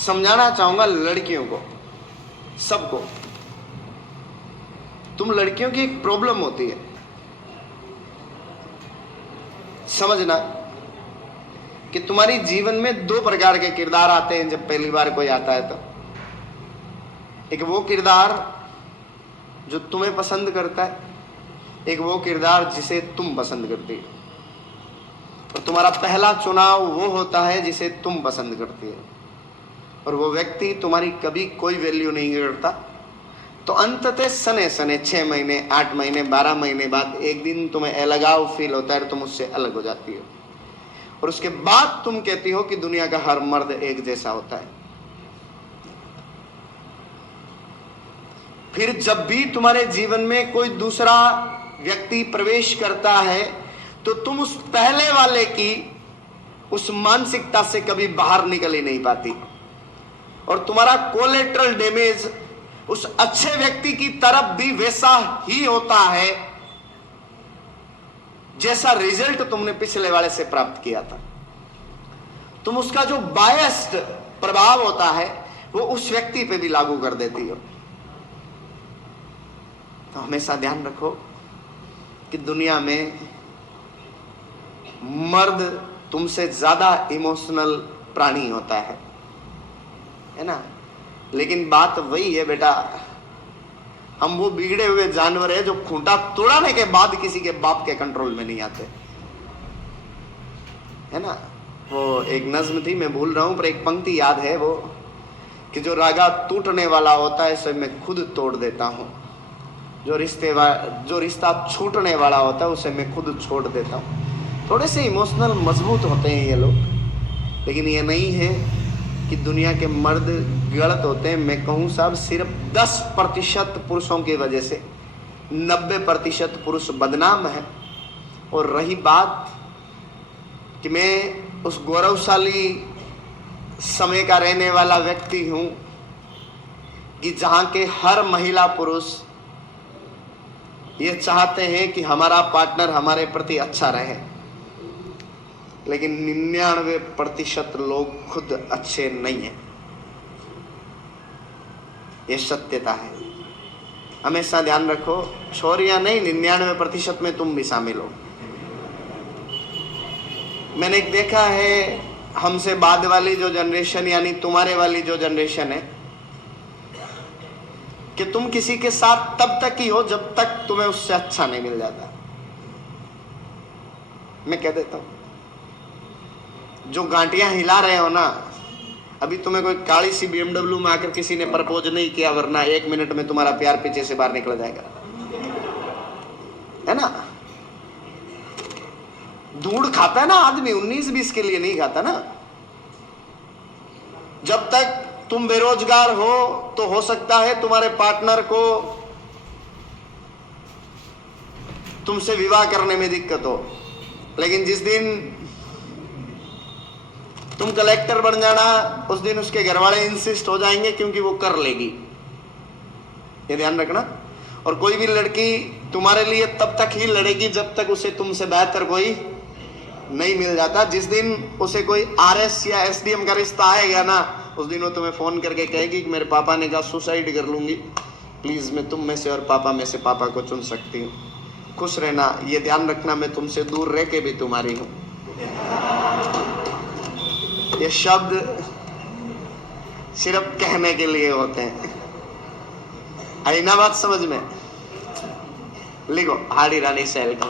समझाना चाहूंगा लड़कियों को, सबको। तुम लड़कियों की एक प्रॉब्लम होती है, समझना कि तुम्हारी जीवन में दो प्रकार के किरदार आते हैं जब पहली बार कोई आता है तो। एक वो किरदार जो तुम्हें पसंद करता है, एक वो किरदार जिसे तुम पसंद करती हो। और तुम्हारा पहला चुनाव वो होता है जिसे तुम पसंद करती हो, और वो व्यक्ति तुम्हारी कभी कोई वैल्यू नहीं करता। तो अंततः सने सने 6 महीने, 8 महीने, 12 महीने बाद एक दिन तुम्हें अलगाव फील होता है, तुम उससे अलग हो जाती हो। और उसके बाद तुम कहती हो कि दुनिया का हर मर्द एक जैसा होता है। फिर जब भी तुम्हारे जीवन में कोई दूसरा व्यक्ति प्रवेश करता है तो तुम उस पहले वाले की उस मानसिकता से कभी बाहर निकल ही नहीं पाती, और तुम्हारा कोलेटरल डैमेज उस अच्छे व्यक्ति की तरफ भी वैसा ही होता है जैसा रिजल्ट तुमने पिछले वाले से प्राप्त किया था। तुम उसका जो बायस्ड प्रभाव होता है वो उस व्यक्ति पे भी लागू कर देती हो। तो हमेशा ध्यान रखो कि दुनिया में मर्द तुमसे ज्यादा इमोशनल प्राणी होता है ना। लेकिन बात वही है बेटा, हम वो बिगड़े हुए जानवर है जो खूंटा तोड़ने के बाद किसी के बाप के कंट्रोल में नहीं आते, है ना। वो एक नज्म थी, मैं भूल रहा हूं, पर एक पंक्ति याद है वो, कि जो रागा टूटने वाला होता है उसे मैं खुद तोड़ देता हूं, जो रिश्ता छूटने वाला होता है उसे मैं खुद छोड़ देता हूं। थोड़े से इमोशनल मजबूत होते हैं ये लोग, लेकिन ये नहीं है कि दुनिया के मर्द गलत होते हैं। मैं कहूँ साहब, सिर्फ 10% पुरुषों की वजह से 90% पुरुष बदनाम है। और रही बात कि मैं उस गौरवशाली समय का रहने वाला व्यक्ति हूँ कि जहाँ के हर महिला पुरुष ये चाहते हैं कि हमारा पार्टनर हमारे प्रति अच्छा रहे, लेकिन 99% लोग खुद अच्छे नहीं हैं। ये सत्यता है, हमेशा ध्यान रखो। छोरियां नहीं, 99% में तुम भी शामिल हो। मैंने देखा है हमसे बाद वाली जो जनरेशन, यानी तुम्हारे वाली जो जनरेशन है, कि तुम किसी के साथ तब तक ही हो जब तक तुम्हें उससे अच्छा नहीं मिल जाता। मैं कह देता हूं, जो गांटियां हिला रहे हो ना, अभी तुम्हें कोई काली सी BMW में आकर किसी ने प्रपोज नहीं किया, वरना 1 मिनट में तुम्हारा प्यार पीछे से बाहर निकल जाएगा, है ना। धूड़ खाता है ना आदमी, 19-20 के लिए नहीं खाता ना। जब तक तुम बेरोजगार हो तो हो सकता है तुम्हारे पार्टनर को तुमसे विवाह करने में दिक्कत हो, लेकिन जिस दिन तुम कलेक्टर बन जाना उस दिन उसके घर वाले इंसिस्ट हो जाएंगे, क्योंकि वो कर लेगी। ये ध्यान रखना। और कोई भी लड़की तुम्हारे लिए तब तक ही लड़ेगी जब तक उसे तुमसे बेहतर कोई नहीं मिल जाता। जिस दिन उसे कोई RS या SDM का रिश्ता आएगा ना, उस दिन वो तुम्हें फोन करके कहेगी कि मेरे पापा ने कहा सुसाइड कर लूंगी, प्लीज मैं तुम में से और पापा में से पापा को चुन सकती हूँ। खुश रहना, ये ध्यान रखना, मैं तुमसे दूर रह के भी तुम्हारी हूं। ये शब्द सिर्फ कहने के लिए होते हैं। आई ना बात समझ में? लिखो, हाड़ी रानी सैल का